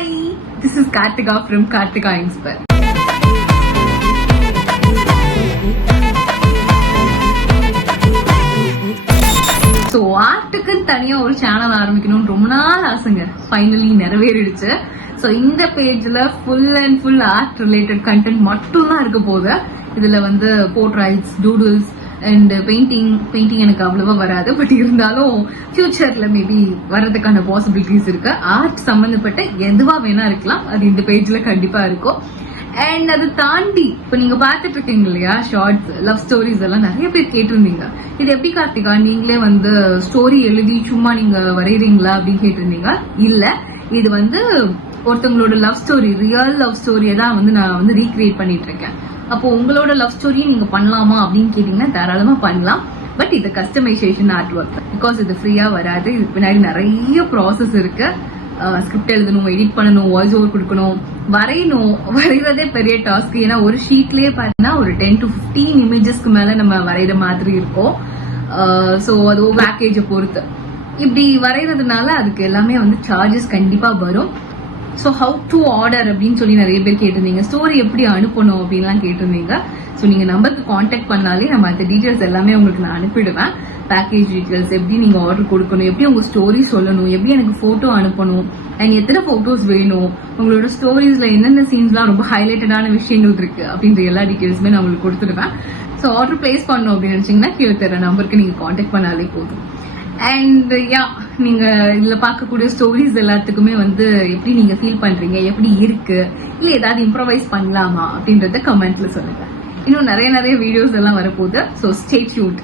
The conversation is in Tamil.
Hi, this is Kartika from Kartika Inspire. So ஆர்ட்டுக்கு தனியா ஒரு சேனல் ஆரம்பிக்கணும்னு ரொம்ப நாள் ஆசைங்க. ஃபைனலி நிறைவேறிடுச்சு. ஸோ இந்த பேஜ்ல full and full art related content மட்டும் தான் இருக்க போகுது. இதுல வந்து போர்ட்ரைட்ஸ், டூடுல்ஸ் அண்ட் பெயிண்டிங் எனக்கு அவ்வளவா வராது. பட் இருந்தாலும் ஃபியூச்சர்ல மேபி வர்றதுக்கான பாசிபிலிட்டிஸ் இருக்கு. ஆர்ட் சம்பந்தப்பட்ட எதுவா வேணா இருக்கலாம், அது இந்த பேஜ்ல கண்டிப்பா இருக்கும். அண்ட் அது தாண்டி இப்ப நீங்க பாத்துட்டு இருக்கீங்க இல்லையா, ஷார்ட்ஸ், லவ் ஸ்டோரிஸ் எல்லாம் நிறைய பேர் கேட்டிருந்தீங்க. இது எப்படி கார்த்திகா நீங்களே வந்து ஸ்டோரி எழுதி சும்மா நீங்க வரைகிறீங்களா அப்படின்னு கேட்டிருந்தீங்க. இல்ல, இது வந்து ஒருத்தவங்களோட லவ் ஸ்டோரி, ரியல் லவ் ஸ்டோரியை தான் வந்து நான் வந்து ரீக்ரியேட் பண்ணிட்டு இருக்கேன். அப்போ உங்களோட லவ் ஸ்டோரியை நீங்க பண்ணலாமா அப்படின்னு கேட்டீங்கன்னா தாராளமா பண்ணலாம். பட் இது கஸ்டமைசேஷன் ஆர்ட் ஒர்க், பிகாஸ் இது ஃப்ரீயா வராது. இதுக்கு பின்னாடி நிறைய ப்ராசஸ் இருக்கு. ஸ்கிரிப்ட் எழுதணும், எடிட் பண்ணணும், வாய்ஸ் ஓவர் கொடுக்கணும், வரைகிறதே பெரிய டாஸ்க். ஏன்னா ஒரு ஷீட்லயே பாத்தீங்கன்னா ஒரு 10 to 15 இமேஜஸ்க்கு மேல நம்ம வரைகிற மாதிரி இருக்கும். ஸோ அது பேக்கேஜை பொறுத்து இப்படி வரைகிறதுனால அதுக்கு எல்லாமே வந்து சார்ஜஸ் கண்டிப்பா வரும். ஸோ ஹவு டு ஆர்டர் அப்படின்னு சொல்லி நிறைய பேர் கேட்டிருந்தீங்க. ஸ்டோரி எப்படி அனுப்பணும் அப்படின்லாம் கேட்டிருந்தீங்க. ஸோ நீங்க நம்பருக்கு கான்டாக்ட் பண்ணாலே நம்ம அந்த டீட்டெயில்ஸ் எல்லாமே உங்களுக்கு நான் அனுப்பிடுவேன். பேக்கேஜ் டீட்டெயில்ஸ், எப்படி நீங்க ஆர்டர் கொடுக்கணும், எப்படி உங்க ஸ்டோரி சொல்லணும், எப்படி எனக்கு போட்டோ அனுப்பணும், அண்ட் எத்தனை போட்டோஸ் வேணும், உங்களோட ஸ்டோரிஸ்ல என்னென்ன சீன்ஸ்லாம் ரொம்ப ஹைலைட்டடான விஷயங்கள் இருக்கு அப்படின்ற எல்லா டீட்டெயில்ஸுமே நான் உங்களுக்கு கொடுத்துடுவேன். ஸோ ஆர்டர் பிளேஸ் பண்ணணும் அப்படின்னு நினைச்சீங்கன்னா கீழே தர நம்பருக்கு நீங்க கான்டாக்ட் பண்ணாலே போதும். அண்ட் நீங்க இதுல பார்க்கக்கூடிய ஸ்டோரிஸ் எல்லாத்துக்குமே வந்து எப்படி நீங்க ஃபீல் பண்றீங்க, எப்படி இருக்கு, இல்ல ஏதாவது இம்ப்ரோவைஸ் பண்ணலாமா அப்படின்றத கமெண்ட்ல சொல்லுங்க. இன்னும் நிறைய வீடியோஸ் எல்லாம் வரப்போகுது. So stay tuned.